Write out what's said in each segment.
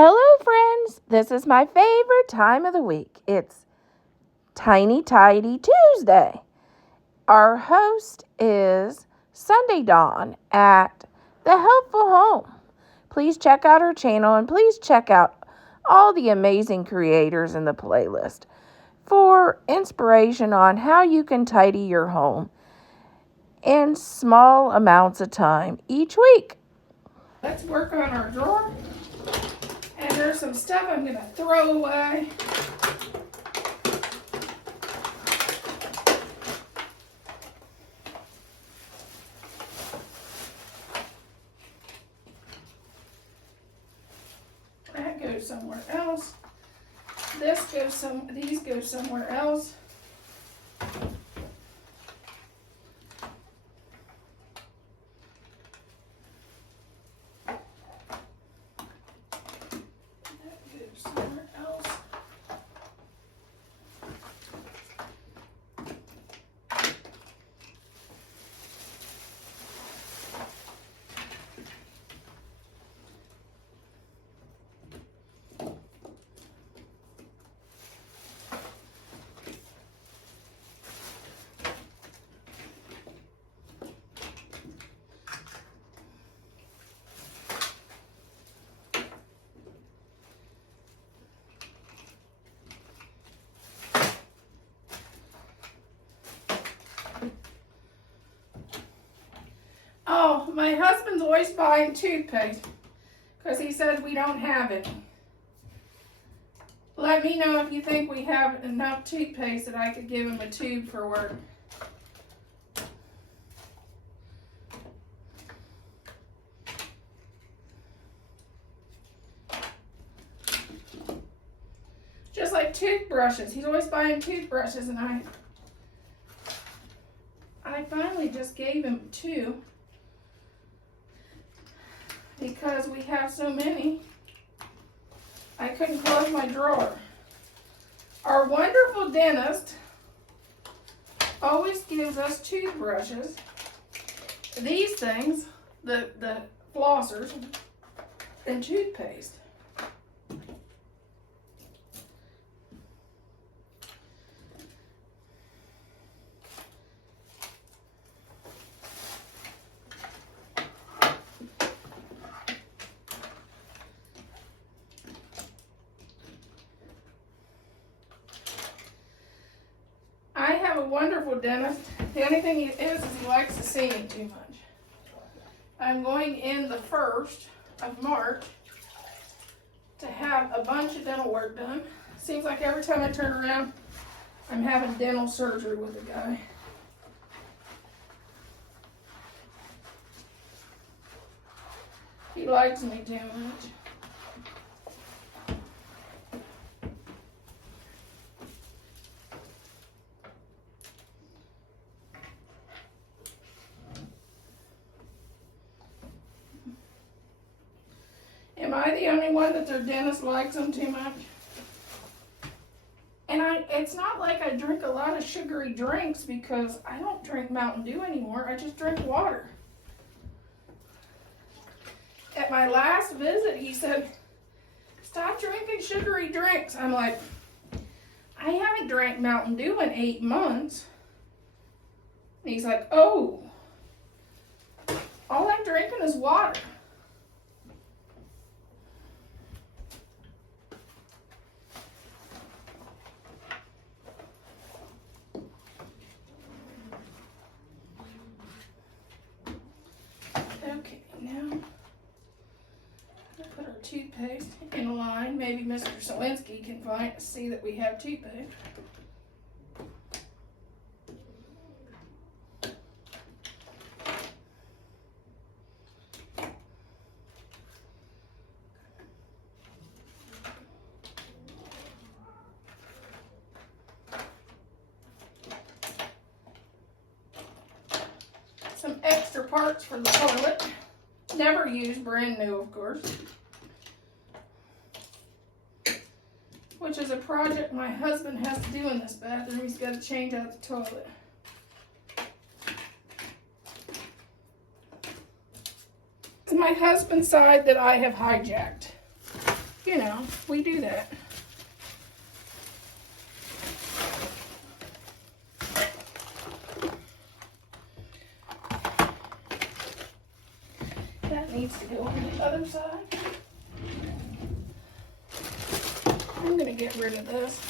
Hello, friends. This is my favorite time of the week. It's Tiny Tidy Tuesday. Our host is Sunday Dawn at The Helpful Home. Please check out her channel and please check out all the amazing creators in the playlist for inspiration on how you can tidy your home in small amounts of time each week. Let's work on our drawer. And there's some stuff I'm going to throw away. That goes somewhere else. These go somewhere else. Oh, my husband's always buying toothpaste because he says we don't have it. Let me know if you think we have enough toothpaste that I could give him a tube for work. Just like toothbrushes. He's always buying toothbrushes, and I finally just gave him 2 because we have so many. I couldn't close my drawer. Our wonderful dentist always gives us toothbrushes, these things, the flossers, and toothpaste. I have a wonderful dentist. The only thing he is he likes to see me too much. I'm going in the 1st of March to have a bunch of dental work done. Seems like every time I turn around, I'm having dental surgery with a guy. He likes me too much. Am I the only one that their dentist likes them too much? And it's not like I drink a lot of sugary drinks because I don't drink Mountain Dew anymore. I just drink water. At my last visit, he said, stop drinking sugary drinks. I'm like, I haven't drank Mountain Dew in 8 months. And he's like, oh, all I'm drinking is water. Okay, now put our toothpaste in a line. Maybe Mr. Selinsky can see that we have toothpaste. Some extra parts for the toilet. Never used, brand new, of course. Which is a project my husband has to do in this bathroom. He's got to change out the toilet. It's my husband's side that I have hijacked. you know, we do that. That needs to go on the other side. I'm going to get rid of this.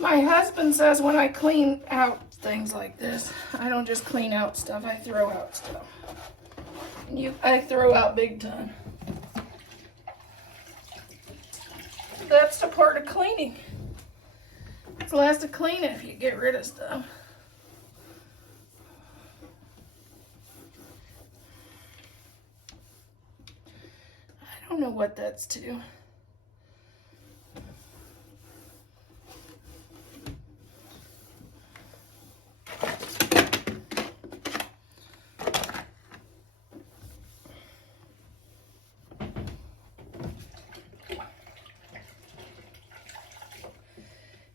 My husband says when I clean out things like this, I don't just clean out stuff, I throw out stuff. I throw out big time. That's the part of cleaning. It's less to clean if you get rid of stuff. I don't know what that's to.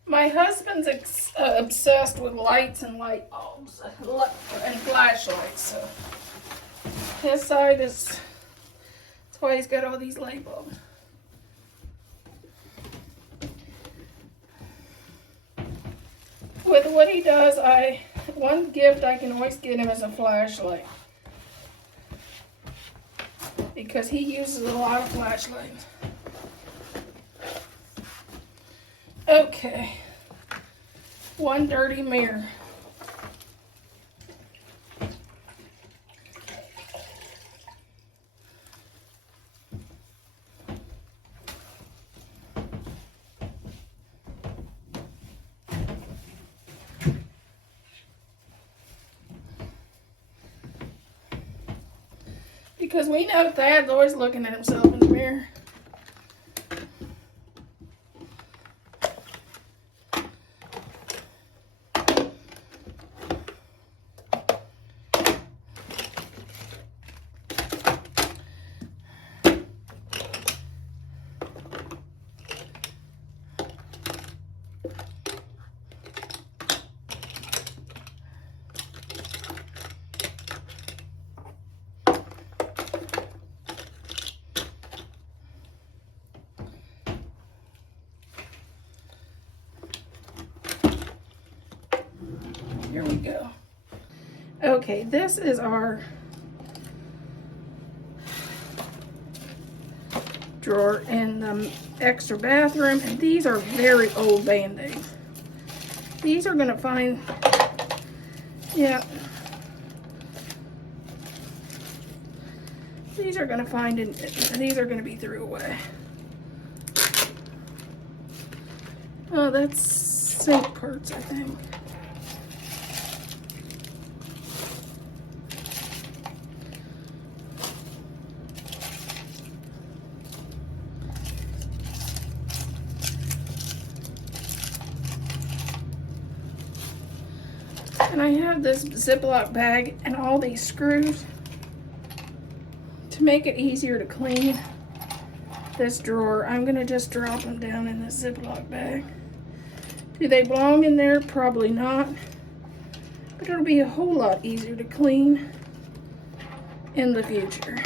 My husband's obsessed with lights and light bulbs and flashlights, so his side is, that's why he's got all these light bulbs. With what he does, one gift I can always get him is a flashlight, because he uses a lot of flashlights. Okay, one dirty mirror. Because we know Thad's always looking at himself in the mirror. Here we go. Okay, this is our drawer in the extra bathroom, and these are very old Band-Aids. These are gonna find, yeah. These are gonna find, and these are gonna be threw away. Oh, that's sink parts, I think. And I have this Ziploc bag and all these screws to make it easier to clean this drawer. I'm gonna just drop them down in this Ziploc bag. Do they belong in there? Probably not. But it'll be a whole lot easier to clean in the future.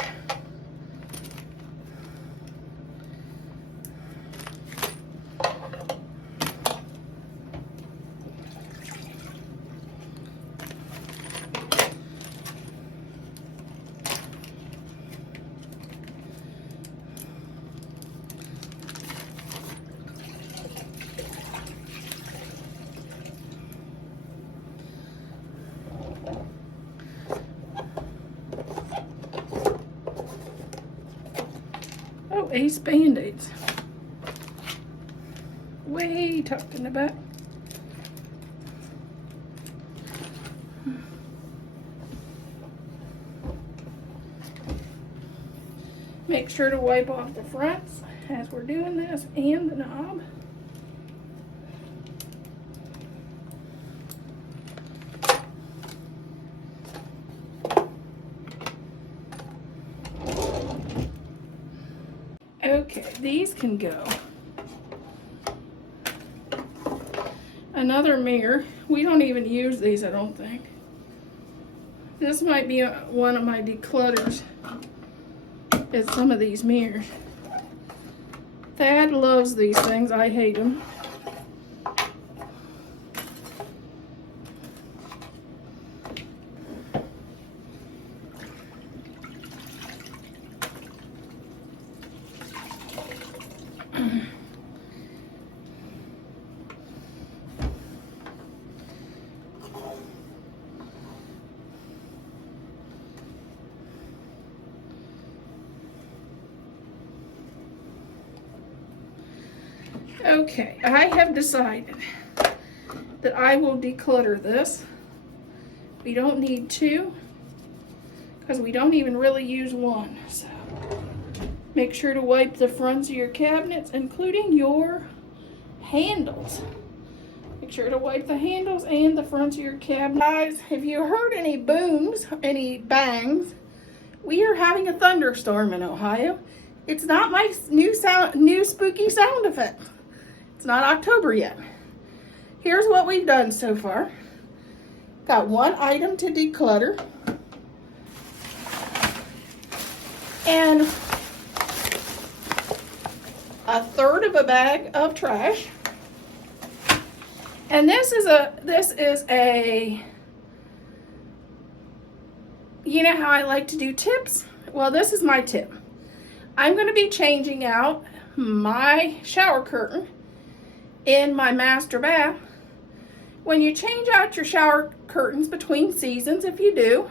Ace Band-Aids. Way tucked in the back. Make sure to wipe off the fronts as we're doing this and the knob. Okay, these can go. Another mirror. We don't even use these, I don't think. This might be one of my declutters. Is some of these mirrors. Thad loves these things. I hate them. Okay, I have decided that I will declutter this. We don't need two because we don't even really use one. So make sure to wipe the fronts of your cabinets, including your handles. Make sure to wipe the handles and the fronts of your cabinet. Guys, if you heard any booms, any bangs, we are having a thunderstorm in Ohio. It's not my new spooky sound effect. It's not October yet. Here's what we've done so far. Got one item to declutter. And a third of a bag of trash. And this is a, you know how I like to do tips? Well, this is my tip. I'm going to be changing out my shower curtain in my master bath. When you change out your shower curtains between seasons, if you do,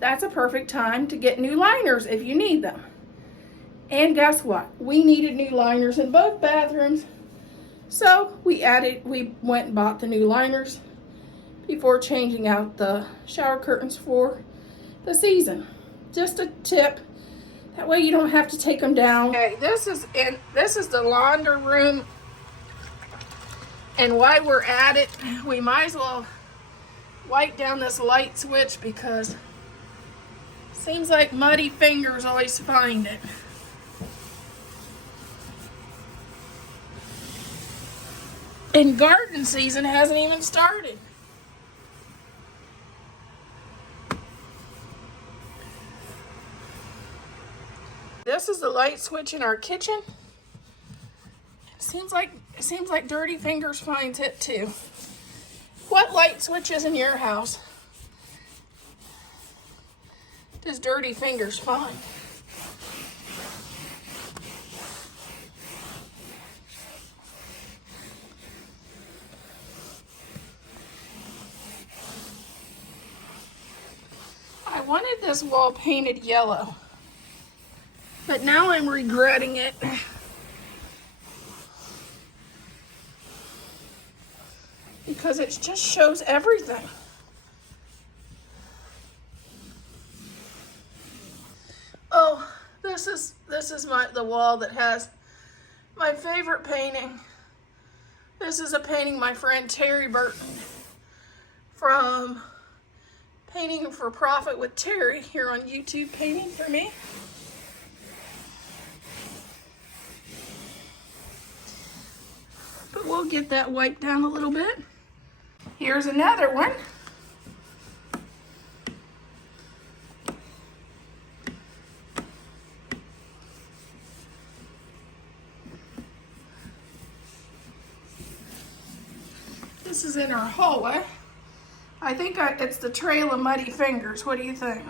that's a perfect time to get new liners if you need them. And guess what? We needed new liners in both bathrooms. So we went and bought the new liners before changing out the shower curtains for the season. Just a tip. That way you don't have to take them down. Okay, this is the laundry room. And while we're at it, we might as well wipe down this light switch because it seems like muddy fingers always find it. And garden season hasn't even started. This is the light switch in our kitchen. It seems like Dirty Fingers finds it too. What light switches in your house does Dirty Fingers find? I wanted this wall painted yellow, but now I'm regretting it. Because it just shows everything. Oh, this is the wall that has my favorite painting. This is a painting my friend Terry Burton from Painting for Profit with Terry here on YouTube, painting for me. But we'll get that wiped down a little bit. Here's another one. This is in our hallway. I think it's the Trail of Muddy Fingers. What do you think?